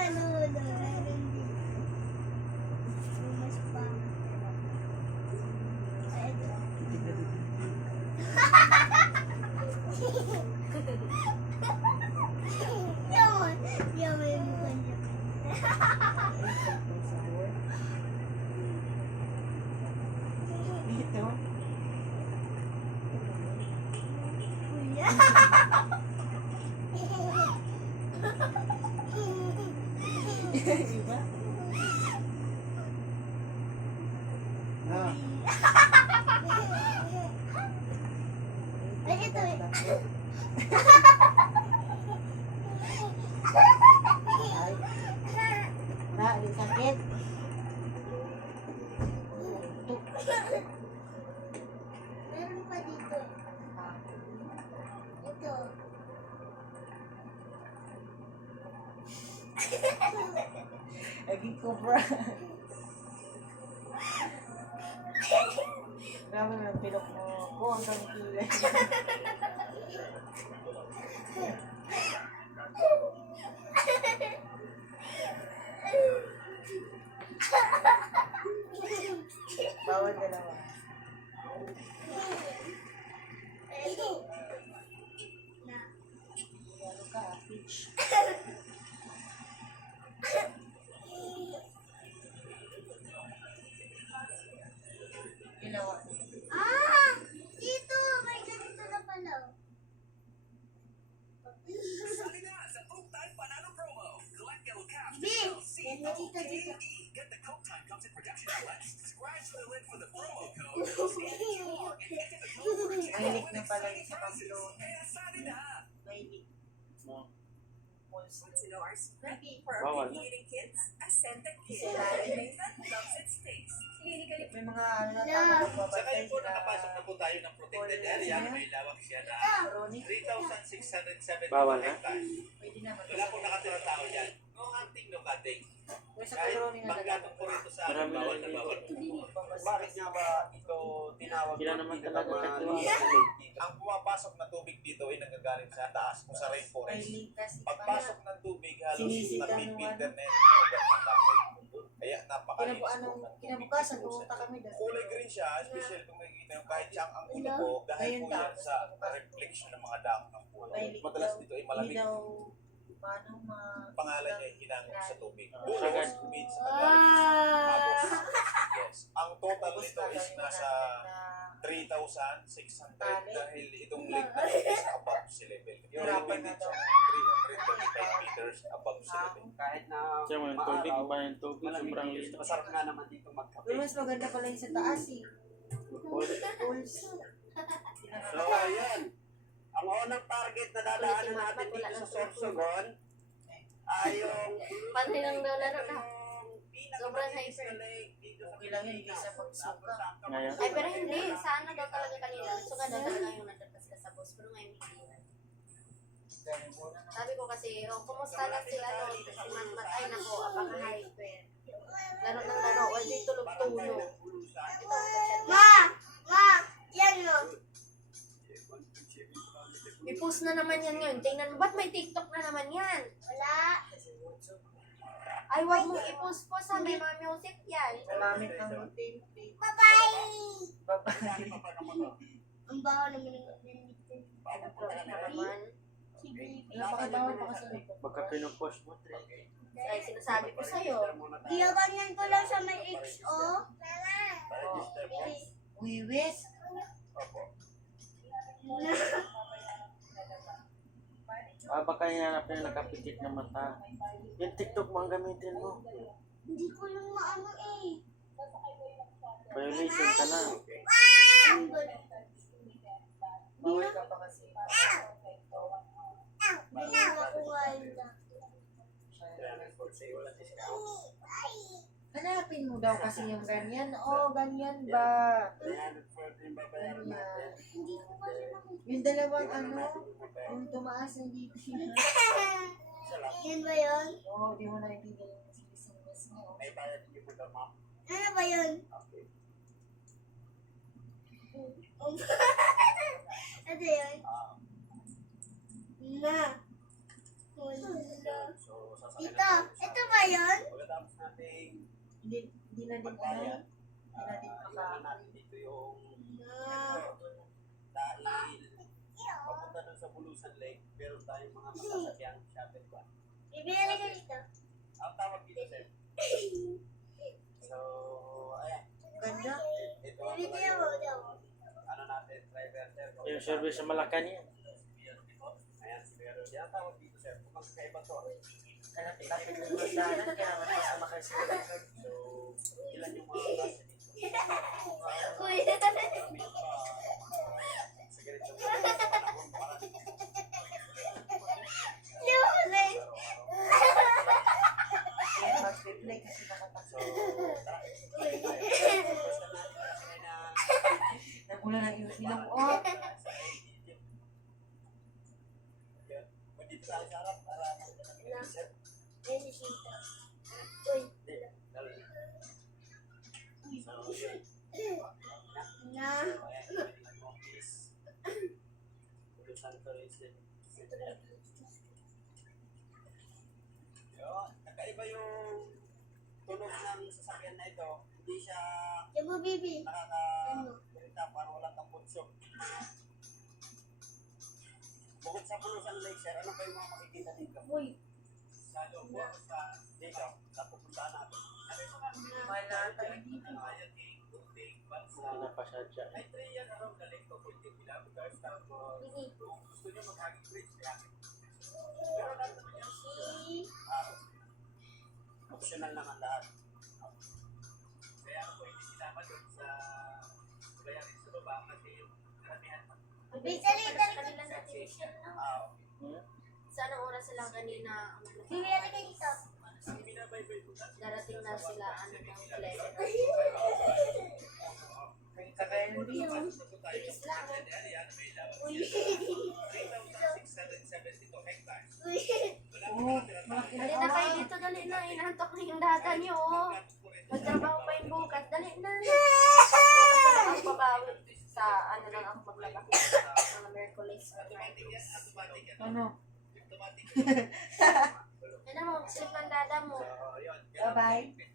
Meron din. Mas pa. Ay, ito. Yaman. Yaman yung mukha niya. Dito. Kuya. Iba? Ah. Ay, ito eh. Ay. Na, di sakit. Meron pa dito. Ito. Lagi cobra. Grabe mo yung pilok mo. Buong kang kilay. Bawal dalawa. Ito. Na. Ano ka, peach? Ginawa. Ah! Dito! May ganito na pala. Sali na sa Coke Time Panalo Promo. Collect yellow caps. B! Yan na dito, dito. Get the Coke Time Comes in Production outlets. Scratch the lid for the promo code. Scan the QR and enter the code for a chance to Mahilig win na pala exciting sa prizes. Pamplona. Kaya sali na. Mahilig. Want to know our secret for Bawal. our eating kids? Ascendant Kids. Sila. Nathan loves its taste. Clinically May mga ano na No. tayo Sa magbabatay ngayon po, sila. nakapasok na po tayo ng protected area. May lawak siya na Ronnie, 3,670 Bawal na? hectares. pwede naman. Wala pong nakatira tao dyan. No hunting, no cutting. Kung sa Kahit Ronnie na pagkatong po rito sa amin, Marami bawal na na bawal po. Bakit nga ba ito tinawag Sila na naman dito talaga mga tatlo. lake? Ang pumapasok na tubig dito ay nanggagaling sa taas kung sa rainforest. Mahilig kasi Pagpasok ng tubig, halos Sinisita napipilter nung na yung mga kahoy. Kaya napakalinis po ng tubig kinabukasan, dito pumunta sa- kami doon. Kulay green siya, especially kung makikita yung kahit siyang ang ulo ko, dahil Ayun po daw. yan sa reflection ng mga dahon ng puno. Mahilig Madalas daw. dito ay Hindi malamig. daw, paano Pangalan niya ay hinangog sa tubig. Sagad. Bulos means Tagalog. Ah! Yes. Ang total nito is nasa 3,600 dahil itong lake na ito is above sea level. Yung elevated siya ng 335 meters above sea level. Kahit na Siya mo yung tubig, maaraw, iba yung tubig, malamig sobrang dito. linis. Masarap nga naman dito magkape. Pero mas maganda pala yung sa taas eh. Pools. So, ayan. Ang unang target na dadaanan natin dito sa Sorsogon ay yung Panay lang daw laro na. Sobrang pinakamalinis hyper. na lake dito sa Okay lang yun, kaysa pagsuka. Ngayon. Ay, pero hindi. Sa ano daw talaga kanina. Suka daw talaga yung nandun sila sa bus. Pero ngayon hindi na. Sabi ko kasi, oh, kumusta na si ano, si Matmat. Ay, nako, apaka-hyper. Laro ng laro. O, di tulog-tulog. Ito, chat. Ma! Ma! Yan no! I-post na naman yan ngayon. Tingnan mo, ba't may TikTok na naman yan? Wala! Ay, wag mo i-post po sa may mga music yan. Malamit ng routine. Bye-bye! Bye-bye. Ang baho naman ng nandito. Ano na naman? Si baby. Napakabawal pa kasi. Baka pinupost mo, Trey. Ay, sinasabi ko sa'yo. Giyaganyan ko lang sa may XO. Wiwis. Baka hinanapin na nakapikit na mata. Yung TikTok mo ang gamitin mo. Hindi ko lang maano eh. Violation ka na. Ang gulo. Bawal ka pa kasi. Ginawa ko nga yun na. Hanapin mo daw kasi yung ganyan. Oh, ganyan ba? Ganyan. Hindi ko kasi nakita. Yung dalawang ano, yung tumaas na dito. Yan ba yun? Oo, di mo naintindihan yung sinis mo. May bayad niyo po daw, ma'am. Ano ba yun? Ano yun? Na. Wala. So, sasakyan Dito. na tayo sa- Ito ngayon? Pagkatapos nating Hindi na din ano. magbayad, Hindi na din iwanan natin dito yung dahil papunta doon sa Bulusan Lake, meron tayong mga masasakyang shuttle ba? Bibili ka dito. Ang tawag dito, sir. So, ayan. Ganda. Ito ang Bibili talaga mo yung, daw. ano natin, driver, sir. Yung service sa Malacanang. Ayan, si Meron. Yan ang tawag dito, sir. Kung magkakaiba to. Kaya lapit ng hagdanan, kaya magkasama kayo sa hagdanan. So, ilan yung mga klase dito? Uy. Sa ganito panahon, parang Lumalit. Kaya mag-replay kasi nakapasok. so, tara. Basta natin kasi na Nagulan ng ilong. Oh, dito tayo sa harap para mag-isip. Ayun si Sita. Uy. So, yun. Na. So, ayan, yung office. Bulusan Tourism Center. Yun, kakaiba yung tunog ng sasakyan na ito. Hindi siya Diba, baby? nakaka-irita, parang walang kapunsok. Bukod sa Bulusan Lake, sir, ano ba yung mga makikita dito? Uy. Sa loob o sa dito, sa pupuntahan natin. Ano yung mga wala tayo dito. Pinapasadya. Ay, 3 yan around the lake of 40 kilometers. Tapos, kung gusto nyo mag-hanging bridge, kaya. Pero lahat naman yan, optional naman lahat. kaya ako hindi sinama doon sa bayarin sa baba kasi yung karamihan Dali. Sa anong oras sila kanina? Bibili ka dito. binabaybay ko na. Darating na sila ano ng plane. May kagayan dito. Bilis lang. Uy. 3,672 hectares. Uy. Oo, malaki na Dali na kayo dito, dali na. Inaantok na yung data nyo, oh. Magtrabaho pa yung bukas. Dali na. Bukas na lang babawi. Sa ano lang ako maglaba. Mga Merkulis. Automatic yan, automatic yan. Ano? Automatic. Ano mo, slip ng dada mo. So, yun. Bye-bye.